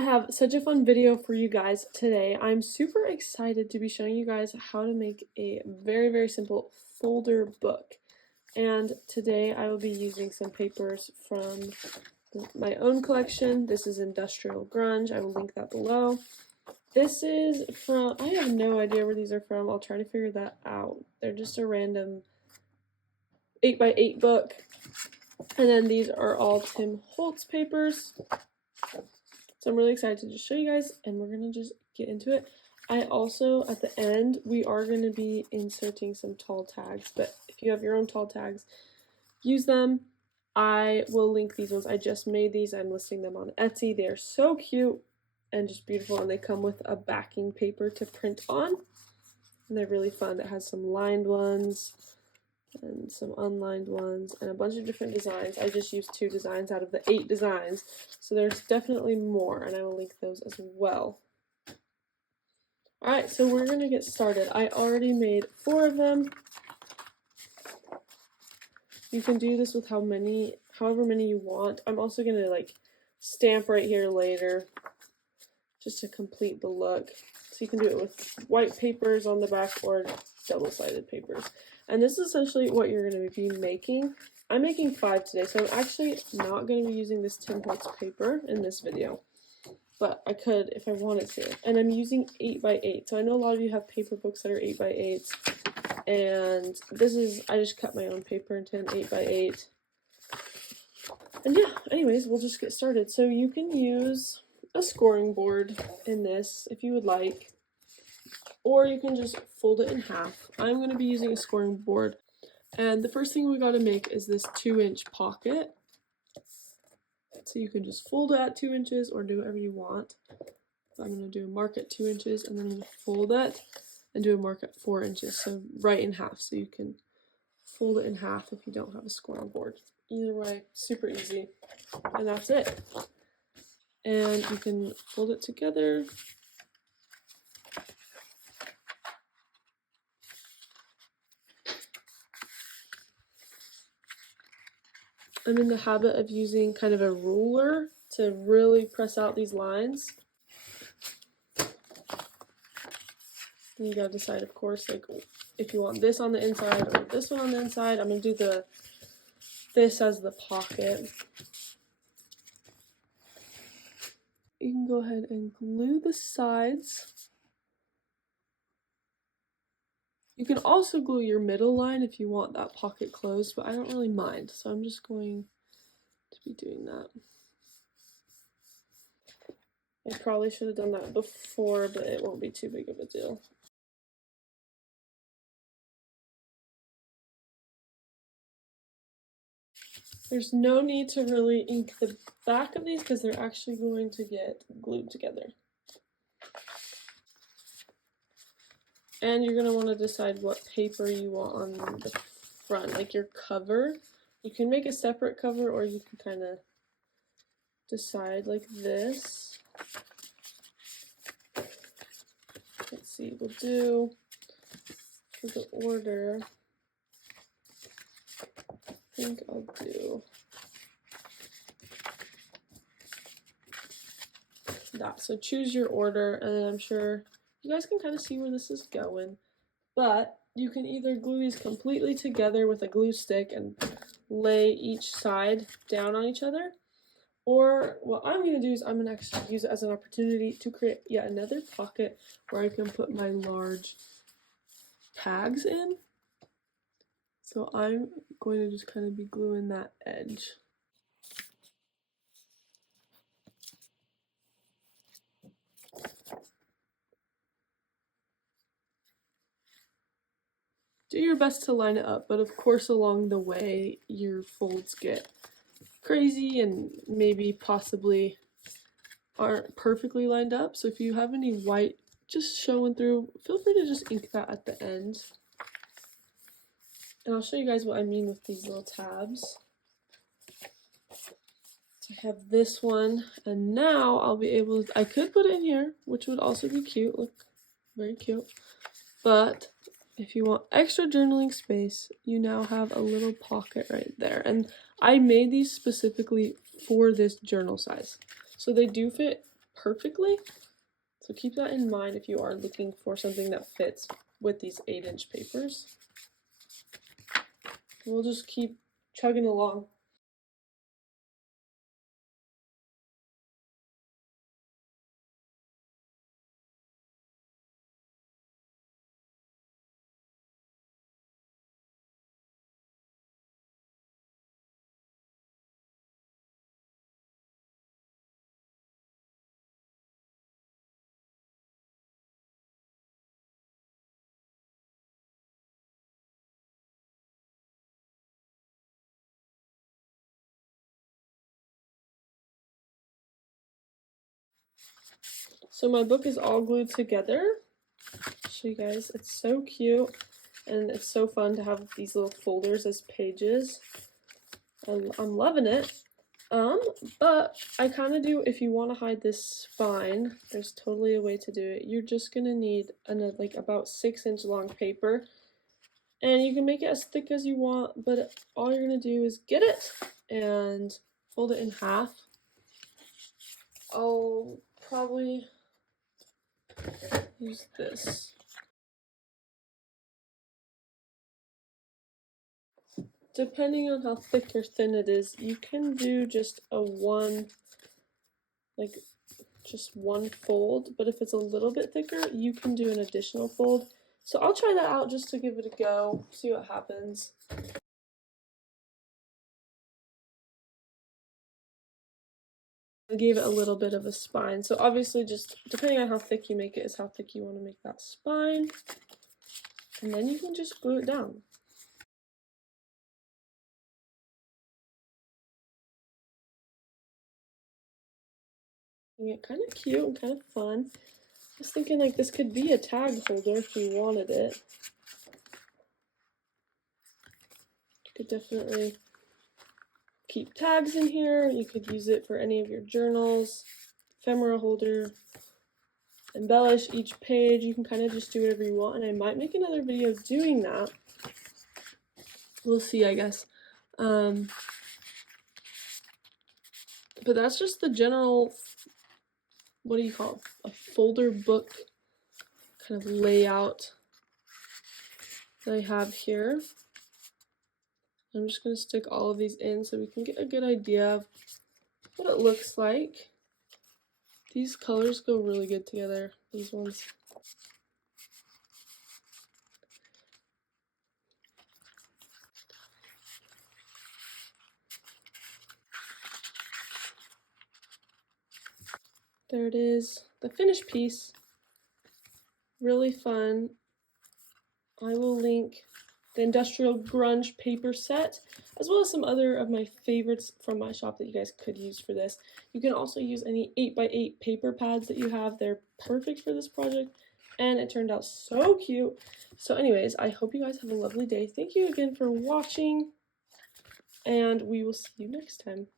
I have such a fun video for you guys today. I'm super excited to be showing you guys how to make a very simple folder book. And today I will be using some papers from my own collection. This is Industrial Grunge. I will link that below. This is from, I have no idea where these are from. I'll try to figure that out. They're just a random 8x8 book. And then these are all Tim Holtz papers. So I'm really excited to just show you guys, and we're going to just get into it. I also, at the end, we are going to be inserting some tall tags, but if you have your own tall tags, use them. I will link these ones. I just made these. I'm listing them on Etsy. They are so cute and just beautiful, and they come with a backing paper to print on, and they're really fun. It has some lined ones and some unlined ones and a bunch of different designs. I just used 2 designs out of the 8 designs, so there's definitely more, and I will link those as well. Alright, so we're gonna get started. I already made 4 of them. You can do this with however many you want. I'm also gonna stamp right here later just to complete the look. So you can do it with white papers on the back or double-sided papers. And this is essentially what you're going to be making. I'm making 5 today, so I'm actually not going to be using this Tim Holtz paper in this video. But I could if I wanted to. And I'm using 8x8. So I know a lot of you have paper books that are 8x8s. And this is, I just cut my own paper into an 8x8. And yeah, anyways, we'll just get started. So you can use a scoring board in this if you would like, or you can just fold it in half. I'm going to be using a scoring board, and the first thing we got to make is this 2-inch pocket. So you can just fold it at 2 inches or do whatever you want. I'm going to do a mark at 2 inches, and then I'm going to fold it and do a mark at 4 inches, so right in half. So you can fold it in half if you don't have a scoring board. Either way, super easy, and that's it. And you can fold it together. I'm in the habit of using kind of a ruler to really press out these lines. And you gotta decide, of course, if you want this on the inside or this one on the inside. I'm gonna do this as the pocket. You can go ahead and glue the sides. You can also glue your middle line if you want that pocket closed, but I don't really mind, so I'm just going to be doing that. I probably should have done that before, but it won't be too big of a deal. There's no need to really ink the back of these because they're actually going to get glued together. And you're going to want to decide what paper you want on the front, like your cover. You can make a separate cover, or you can kind of decide like this. Let's see, we'll do for the order. I think I'll do that. So choose your order, and I'm sure you guys can kind of see where this is going. But you can either glue these completely together with a glue stick and lay each side down on each other, or what I'm going to do is I'm going to actually use it as an opportunity to create yet another pocket where I can put my large tags in. So I'm going to just kind of be gluing that edge. Do your best to line it up, but of course along the way your folds get crazy and maybe possibly aren't perfectly lined up. So if you have any white just showing through, feel free to just ink that at the end. And I'll show you guys what I mean with these little tabs. So I have this one, and now I'll be able to, I could put it in here, which would also be cute, look, very cute. But if you want extra journaling space, you now have a little pocket right there. And I made these specifically for this journal size. So they do fit perfectly. So keep that in mind if you are looking for something that fits with these 8-inch papers. We'll just keep chugging along. So my book is all glued together. I'll show you guys. It's so cute, and it's so fun to have these little folders as pages. I'm loving it. But I kind of do, if you want to hide this spine, there's totally a way to do it. You're just gonna need like about 6-inch long paper, and you can make it as thick as you want, but all you're gonna do is get it and fold it in half. I'll probably use this. Depending on how thick or thin it is, you can do just just one fold, but if it's a little bit thicker, you can do an additional fold. So I'll try that out just to give it a go, see what happens. I gave it a little bit of a spine, so obviously just depending on how thick you make it is how thick you want to make that spine. And then you can just glue it down. It kind of cute and kind of fun. I was thinking like this could be a tag holder if you wanted it. You could definitely keep tags in here. You could use it for any of your journals, ephemera holder, embellish each page. You can kind of just do whatever you want, and I might make another video doing that. We'll see, I guess. But that's just the general, what do you call it? A folder book kind of layout that I have here. I'm just going to stick all of these in so we can get a good idea of what it looks like. These colors go really good together, these ones. There it is, the finished piece. Really fun. I will link the Industrial Grunge paper set, as well as some other of my favorites from my shop that you guys could use for this. You can also use any 8x8 paper pads that you have. They're perfect for this project, and it turned out so cute. So anyways, I hope you guys have a lovely day. Thank you again for watching, and we will see you next time.